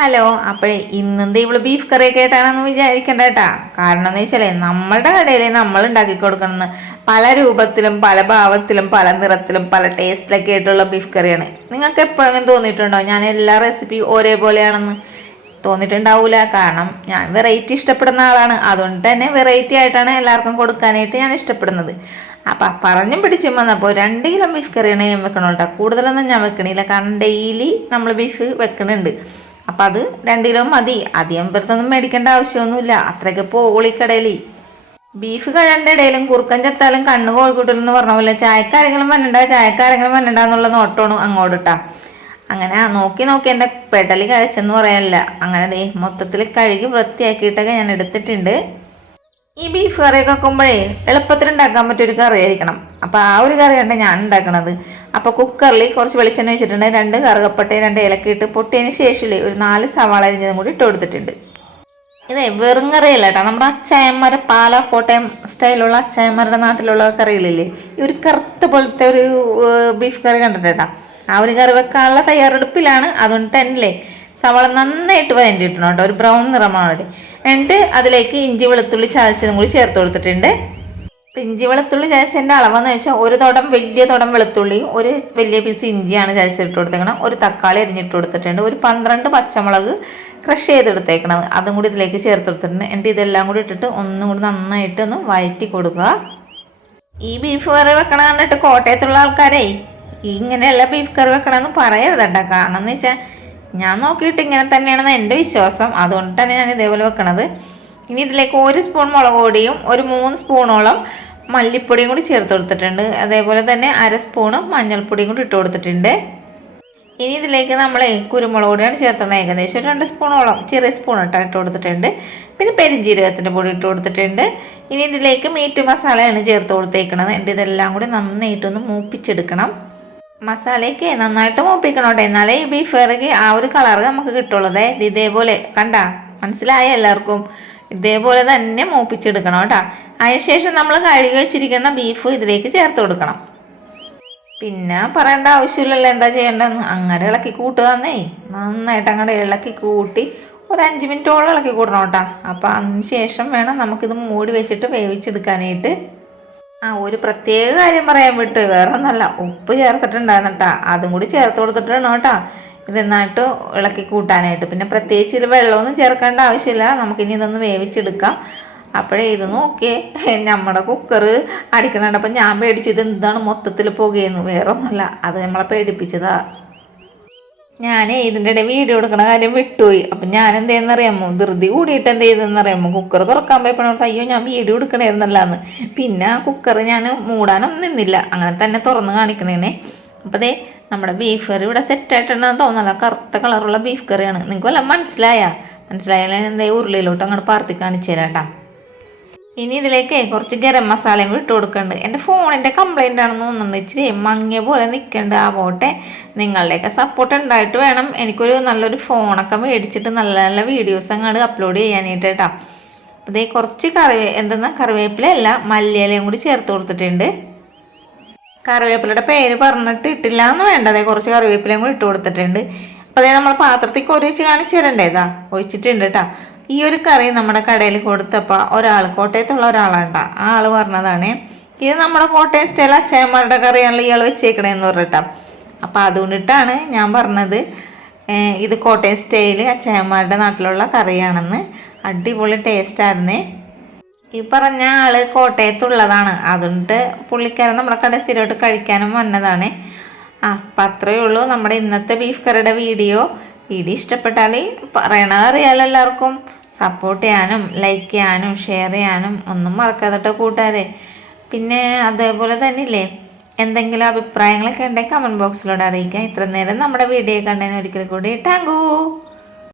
Hello. അപ്പോഴേ ഇന്നെന്താ ഇവള് ബീഫ് കറിയൊക്കെ ആയിട്ടാണെന്ന് വിചാരിക്കണ്ട കേട്ടാ. കാരണം എന്ന് വെച്ചാലേ നമ്മളുടെ കടയിൽ നമ്മൾ ഉണ്ടാക്കി കൊടുക്കണമെന്ന് പല രൂപത്തിലും പല ഭാവത്തിലും പല നിറത്തിലും പല ടേസ്റ്റിലൊക്കെ ആയിട്ടുള്ള ബീഫ് കറിയാണ്. നിങ്ങൾക്ക് എപ്പോഴെങ്കിലും തോന്നിയിട്ടുണ്ടോ ഞാൻ എല്ലാ റെസിപ്പി ഒരേപോലെയാണെന്ന്? തോന്നിയിട്ടുണ്ടാവൂല. കാരണം ഞാൻ വെറൈറ്റി ഇഷ്ടപ്പെടുന്ന ആളാണ്. അതുകൊണ്ട് തന്നെ വെറൈറ്റി ആയിട്ടാണ് എല്ലാവർക്കും കൊടുക്കാനായിട്ട് ഞാൻ ഇഷ്ടപ്പെടുന്നത്. അപ്പം പറഞ്ഞും പിടിച്ചും വന്നപ്പോൾ 2 കിലോ ബീഫ് കറിയാണ് ഞാൻ വെക്കണം കേട്ടോ. കൂടുതലൊന്നും ഞാൻ വെക്കണില്ല, കാരണം ഡെയിലി നമ്മൾ ബീഫ് വെക്കണുണ്ട്. അപ്പം അത് 2 കിലോ മതി. അധികം പേർത്തൊന്നും മേടിക്കേണ്ട ആവശ്യമൊന്നുമില്ല. അത്രയ്ക്ക് പോളിക്കടയിൽ ബീഫ് കഴിയാൻ്റെ ഇടയിലും കുറുക്കൻ ചത്താലും കണ്ണ് കോഴിക്കൂട്ടിലെന്ന് പറഞ്ഞ പോലെ ചായക്കാരെങ്കിലും വന്നണ്ട എന്നുള്ള നോട്ടമാണ് അങ്ങോട്ടിട്ടാ. അങ്ങനെ നോക്കി നോക്കി എൻ്റെ പെടലി കഴിച്ചെന്ന് പറയാനില്ല. അങ്ങനെ ദേ മൊത്തത്തിൽ കഴുകി വൃത്തിയാക്കിയിട്ടൊക്കെ ഞാൻ എടുത്തിട്ടുണ്ട്. ഈ ബീഫ് കറിയൊക്കെ വെക്കുമ്പോഴേ എളുപ്പത്തിൽ ഉണ്ടാക്കാൻ പറ്റിയൊരു കറി ആയിരിക്കണം. അപ്പോൾ ആ ഒരു കറിയാണ് ഞാൻ ഉണ്ടാക്കണത്. അപ്പോൾ കുക്കറിൽ കുറച്ച് വെളിച്ചെണ്ണ വെച്ചിട്ടുണ്ട്. 2 കറുകപ്പട്ടയും 2 ഏലക്ക ഇട്ട് പൊട്ടിയതിന് ശേഷം ഒരു 4 സവാള അരിഞ്ഞതും കൂടി ഇട്ട് കൊടുത്തിട്ടുണ്ട്. ഇതേ വെറും കറിയല്ല കേട്ടോ, നമ്മുടെ അച്ചായന്മാർ പാല കോട്ടയം സ്റ്റൈലുള്ള അച്ചായന്മാരുടെ നാട്ടിലുള്ള കറികളില്ലേ, ഈ ഒരു കറുത്ത പോലത്തെ ഒരു ബീഫ് കറി കണ്ടിട്ടാ. ആ ഒരു കറി വെക്കാനുള്ള തയ്യാറെടുപ്പിലാണ്. അതുകൊണ്ട് തന്നെ സവാള നന്നായിട്ട് വഴറ്റിയിട്ടുണ്ട് കേട്ടോ, ഒരു ബ്രൗൺ നിറമാണ്. എന്നിട്ട് അതിലേക്ക് ഇഞ്ചി വെളുത്തുള്ളി ചതച്ചതും കൂടി ചേർത്ത് കൊടുത്തിട്ടുണ്ട്. ഇഞ്ചി വെളുത്തുള്ളി ചതച്ചതിൻ്റെ അളവെന്ന് വെച്ചാൽ ഒരു തുടം വലിയ തുടം വെളുത്തുള്ളിയും ഒരു വലിയ പീസ് ഇഞ്ചിയാണ് ചതച്ചിട്ട് കൊടുത്തേക്കണം. ഒരു തക്കാളി അരിഞ്ഞിട്ട് കൊടുത്തിട്ടുണ്ട്. ഒരു 12 പച്ചമുളക് ക്രഷ് ചെയ്തെടുത്തേക്കണം, അതും കൂടി ഇതിലേക്ക് ചേർത്ത് കൊടുത്തിട്ടുണ്ട്. എന്നിട്ട് ഇതെല്ലാം കൂടി ഇട്ടിട്ട് ഒന്നും കൂടി നന്നായിട്ട് ഒന്ന് വഴറ്റി കൊടുക്കുക. ഈ ബീഫ് കറി വെക്കണ കണ്ടിട്ട് കോട്ടയത്തുള്ള ആൾക്കാരെ ഇങ്ങനെയല്ല ബീഫ് കറി വെക്കണമെന്ന് പറയരുതട്ടോ. കാരണം എന്ന് വെച്ചാൽ ഞാൻ നോക്കിയിട്ട് ഇങ്ങനെ തന്നെയാണെന്ന് എൻ്റെ വിശ്വാസം. അതുകൊണ്ട് തന്നെ ഞാൻ ഇതേപോലെ വെക്കണത്. ഇനി ഇതിലേക്ക് 1 സ്പൂൺ മുളക് പൊടിയും ഒരു 3 സ്പൂണോളം മല്ലിപ്പൊടിയും കൂടി ചേർത്ത് കൊടുത്തിട്ടുണ്ട്. അതേപോലെ തന്നെ 1/2 സ്പൂണ് മഞ്ഞൾപ്പൊടിയും കൂടി ഇട്ട് കൊടുത്തിട്ടുണ്ട്. ഇനി ഇതിലേക്ക് നമ്മൾ കുരുമുളക് പൊടിയാണ് ചേർത്തത്. ഏകദേശം 2 സ്പൂണോളം ചെറിയ സ്പൂൺ ഇട്ട് കൊടുത്തിട്ടുണ്ട്. പിന്നെ പെരിഞ്ജീരകത്തിൻ്റെ പൊടി ഇട്ട് കൊടുത്തിട്ടുണ്ട്. ഇനി ഇതിലേക്ക് മീറ്റ് മസാലയാണ് ചേർത്ത് കൊടുത്തേക്കുന്നത്. എന്നിട്ട് ഇതെല്ലാം കൂടി നന്നായിട്ടൊന്ന് മൂപ്പിച്ചെടുക്കണം. മസാലയ്ക്ക് നന്നായിട്ട് മൂപ്പിക്കണം കേട്ടോ, എന്നാലേ ഈ ബീഫ് കറിക്ക് ആ ഒരു കളറ് നമുക്ക് കിട്ടുള്ളത്. ഇതേപോലെ കണ്ടാ മനസ്സിലായ എല്ലാവർക്കും? ഇതേപോലെ തന്നെ മൂപ്പിച്ചെടുക്കണം കേട്ടോ. അതിനുശേഷം നമ്മൾ കഴുകി വെച്ചിരിക്കുന്ന ബീഫ് ഇതിലേക്ക് ചേർത്ത് കൊടുക്കണം. പിന്നെ പറയേണ്ട ആവശ്യമില്ലല്ലോ എന്താ ചെയ്യേണ്ടതെന്ന്. അങ്ങനെ ഇളക്കി കൂട്ടുകയെന്നേ, നന്നായിട്ട് അങ്ങോട്ട് ഇളക്കി കൂട്ടി ഒരു 5 മിനിറ്റോളം ഇളക്കി കൂട്ടണം കേട്ടോ. അപ്പം അതിന് ശേഷം വേണം നമുക്കിത് മൂടി വെച്ചിട്ട് വേവിച്ചെടുക്കാനായിട്ട്. ഒരു പ്രത്യേക കാര്യം പറയാൻ വിട്ടു, വേറെ ഒന്നല്ല, ഉപ്പ് ചേർത്തിട്ടുണ്ടായിരുന്നു കേട്ടോ. അതും കൂടി ചേർത്ത് കൊടുത്തിട്ടാണ് കേട്ടോ ഇത് നന്നായിട്ട് ഇളക്കി കൂട്ടാനായിട്ട്. പിന്നെ പ്രത്യേകിച്ച് ഇത് വെള്ളമൊന്നും ചേർക്കേണ്ട ആവശ്യമില്ല. നമുക്കിനി ഇതൊന്ന് വേവിച്ചെടുക്കാം. അപ്പോഴേ ഇത് നോക്കിയേ, നമ്മുടെ കുക്കർ അടിക്കണുണ്ടപ്പോൾ ഞാൻ പേടിച്ചു ഇത് എന്താണ് മൊത്തത്തിൽ പുകയുന്നു. വേറെ ഒന്നുമല്ല, അത് നമ്മളെ പേടിപ്പിച്ചതാ. ഞാൻ ഇതിൻ്റെ ഇടയിൽ വീഡിയോ എടുക്കണ കാര്യം വിട്ടുപോയി. അപ്പം ഞാൻ എന്തെയ്യെന്നറിയാമോ, ധൃതി കൂടിയിട്ട് എന്ത് ചെയ്തെന്നറിയാമോ, കുക്കർ തുറക്കാൻ പോയപ്പോഴാണ് അയ്യോ ഞാൻ വീഡിയോ എടുക്കണമായിരുന്നല്ലാന്ന്. പിന്നെ കുക്കർ ഞാൻ മൂടാനൊന്നും നിന്നില്ല, അങ്ങനെ തന്നെ തുറന്ന് കാണിക്കണേനെ. അപ്പോൾ ദേ നമ്മുടെ ബീഫ് കറി ഇവിടെ സെറ്റായിട്ടുണ്ടെന്ന് തോന്നല. കറുത്ത കളറുള്ള ബീഫ് കറിയാണ്. നിങ്ങൾക്ക് വല്ല മനസ്സിലായാലും എന്താ ഉരുളിയിലോട്ട് അങ്ങോട്ട് പാർത്തി കാണിച്ചു തരാം കേട്ടോ. ഇനി ഇതിലേക്ക് കുറച്ച് ഗരം മസാലയും കൂടി ഇട്ട് കൊടുക്കുന്നുണ്ട്. എൻ്റെ ഫോണിൻ്റെ കംപ്ലൈൻ്റ് ആണെന്ന് തോന്നുന്നുണ്ട്, ഇച്ചിരി മങ്ങിയ പോലെ നിൽക്കേണ്ട. ആ പോട്ടെ, നിങ്ങളുടെയൊക്കെ സപ്പോർട്ട് ഉണ്ടായിട്ട് വേണം എനിക്കൊരു നല്ലൊരു ഫോണൊക്കെ മേടിച്ചിട്ട് നല്ല നല്ല വീഡിയോസ് അങ്ങോട്ട് അപ്ലോഡ് ചെയ്യാനായിട്ട് കേട്ടോ. അപ്പോൾ ഇതേ കുറച്ച് കറിവേപ്പിലയല്ല മല്ലിയിലയും കൂടി ചേർത്ത് കൊടുത്തിട്ടുണ്ട്. കറിവേപ്പിലയുടെ പേര് പറഞ്ഞിട്ട് ഇട്ടില്ല എന്ന് വേണ്ടതേ, കുറച്ച് കറിവേപ്പിലയും കൂടി ഇട്ട് കൊടുത്തിട്ടുണ്ട്. അപ്പോൾ അതേ നമ്മൾ പാത്രത്തിൽ ഒഴിച്ച് കാണിച്ചു തരണ്ടേതാ, ഒഴിച്ചിട്ടുണ്ട് കേട്ടോ. ഈ ഒരു കറി നമ്മുടെ കടയിൽ കൊടുത്തപ്പോൾ കോട്ടയത്തുള്ള ഒരാളാണ്ടാ, ആ ആൾ പറഞ്ഞതാണ് ഇത് നമ്മുടെ കോട്ടയം സ്റ്റൈൽ അച്ചായന്മാരുടെ കറിയാണല്ലോ ഇയാൾ വെച്ചേക്കണേന്ന് പറഞ്ഞിട്ടാ. അപ്പോൾ അതുകൊണ്ടിട്ടാണ് ഞാൻ പറഞ്ഞത് ഇത് കോട്ടയം സ്റ്റൈൽ അച്ചായന്മാരുടെ നാട്ടിലുള്ള കറിയാണെന്ന്. അടിപൊളി ടേസ്റ്റായിരുന്നേ. ഈ പറഞ്ഞ ആൾ കോട്ടയത്തുള്ളതാണ്, അതുകൊണ്ട് പുള്ളിക്കാരൻ നമ്മുടെ കട സ്ഥിരമായിട്ട് കഴിക്കാനും വന്നതാണ്. അപ്പം അത്രയേ ഉള്ളൂ നമ്മുടെ ഇന്നത്തെ ബീഫ് കറിയുടെ വീഡിയോ. ഇഷ്ടപ്പെട്ടാൽ അറിയാലോ എല്ലാവർക്കും. സപ്പോർട്ട് ചെയ്യാനും ലൈക്ക് ചെയ്യാനും ഷെയർ ചെയ്യാനും ഒന്നും മറക്കാതെ കൂട്ടുകാരെ. പിന്നെ അതേപോലെ തന്നെ ഇല്ലേ, എന്തെങ്കിലും അഭിപ്രായങ്ങളൊക്കെ ഉണ്ടെങ്കിൽ കമൻറ്റ് ബോക്സിലൂടെ അറിയിക്കാം. ഇത്ര നേരം നമ്മുടെ വീഡിയോ കണ്ടതിന് ഒരിക്കൽ കൂടി താങ്ക് യു.